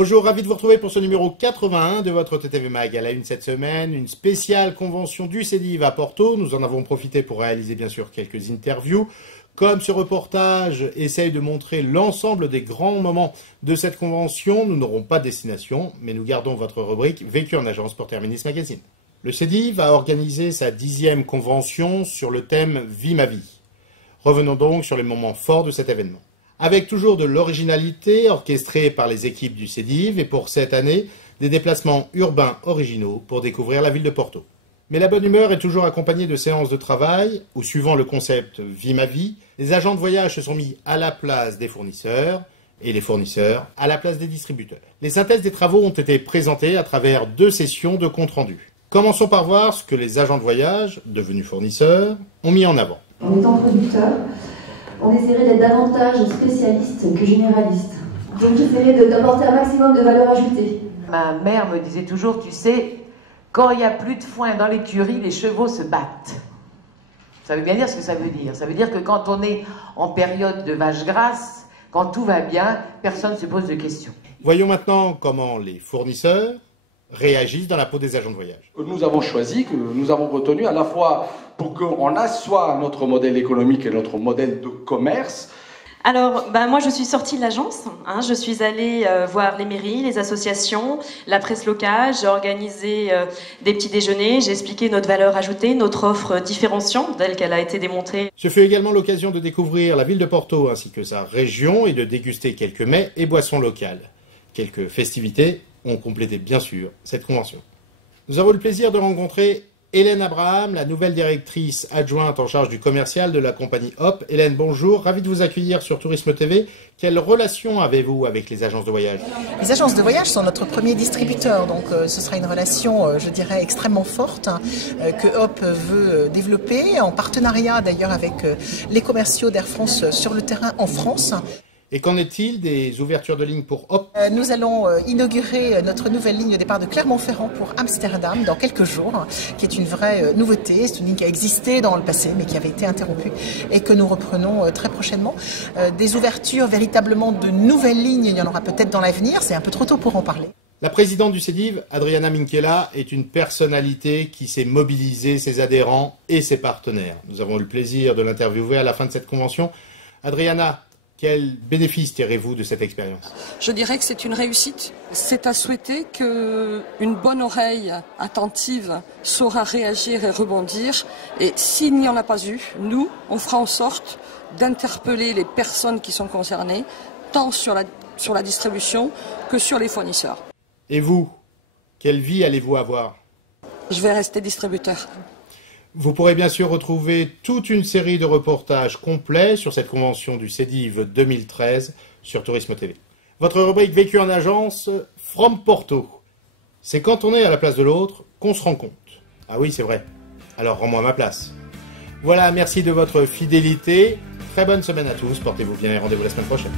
Bonjour, ravi de vous retrouver pour ce numéro 81 de votre TTV Mag. À la une cette semaine, une spéciale convention du CEDIV à Porto. Nous en avons profité pour réaliser bien sûr quelques interviews. Comme ce reportage essaye de montrer l'ensemble des grands moments de cette convention, nous n'aurons pas de destination, mais nous gardons votre rubrique Vécu en agence pour terminer ce magazine. Le CEDIV a organisé sa 10e convention sur le thème Vie ma vie. Revenons donc sur les moments forts de cet événement. Avec toujours de l'originalité orchestrée par les équipes du CEDIV et pour cette année, des déplacements urbains originaux pour découvrir la ville de Porto. Mais la bonne humeur est toujours accompagnée de séances de travail où, suivant le concept Vie ma vie, les agents de voyage se sont mis à la place des fournisseurs et les fournisseurs à la place des distributeurs. Les synthèses des travaux ont été présentées à travers 2 sessions de compte-rendu. Commençons par voir ce que les agents de voyage, devenus fournisseurs, ont mis en avant. En étant producteur, on essaierait d'être davantage spécialiste que généraliste. Donc j'essaierais d'apporter un maximum de valeur ajoutée. Ma mère me disait toujours, tu sais, quand il n'y a plus de foin dans l'écurie, les chevaux se battent. Ça veut bien dire ce que ça veut dire. Ça veut dire que quand on est en période de vache grasse, quand tout va bien, personne ne se pose de questions. Voyons maintenant comment les fournisseurs réagissent dans la peau des agents de voyage. Nous avons choisi, que nous avons retenu à la fois pour qu'on assoie notre modèle économique et notre modèle de commerce. Alors, moi je suis sortie de l'agence, je suis allée voir les mairies, les associations, la presse locale, j'ai organisé des petits déjeuners, j'ai expliqué notre valeur ajoutée, notre offre différenciante telle qu'elle a été démontrée. Ce fut également l'occasion de découvrir la ville de Porto ainsi que sa région et de déguster quelques mets et boissons locales. Quelques festivités ont complété bien sûr cette convention. Nous avons eu le plaisir de rencontrer Hélène Abraham, la nouvelle directrice adjointe en charge du commercial de la compagnie Hop. Hélène, bonjour, ravi de vous accueillir sur Tourisme TV. Quelle relation avez-vous avec les agences de voyage? Les agences de voyage sont notre premier distributeur, donc ce sera une relation, je dirais, extrêmement forte que Hop veut développer, en partenariat d'ailleurs avec les commerciaux d'Air France sur le terrain en France. Et qu'en est-il des ouvertures de lignes pour Hop? Nous allons inaugurer notre nouvelle ligne de départ de Clermont-Ferrand pour Amsterdam dans quelques jours, qui est une vraie nouveauté. C'est une ligne qui a existé dans le passé, mais qui avait été interrompue et que nous reprenons très prochainement. Des ouvertures véritablement de nouvelles lignes, il y en aura peut-être dans l'avenir, c'est un peu trop tôt pour en parler. La présidente du CEDIV, Adriana Minchella, est une personnalité qui sait mobiliser ses adhérents et ses partenaires. Nous avons eu le plaisir de l'interviewer à la fin de cette convention. Adriana, quel bénéfice tirez-vous de cette expérience? Je dirais que c'est une réussite. C'est à souhaiter qu'une bonne oreille attentive saura réagir et rebondir. Et s'il n'y en a pas eu, nous, on fera en sorte d'interpeller les personnes qui sont concernées, tant sur la distribution que sur les fournisseurs. Et vous, quelle vie allez-vous avoir? Je vais rester distributeur. Vous pourrez bien sûr retrouver toute une série de reportages complets sur cette convention du CEDIV 2013 sur Tourisme TV. Votre rubrique Vécu en agence, From Porto. C'est quand on est à la place de l'autre qu'on se rend compte. Ah oui, c'est vrai. Alors rends-moi ma place. Voilà, merci de votre fidélité. Très bonne semaine à tous. Portez-vous bien et rendez-vous la semaine prochaine.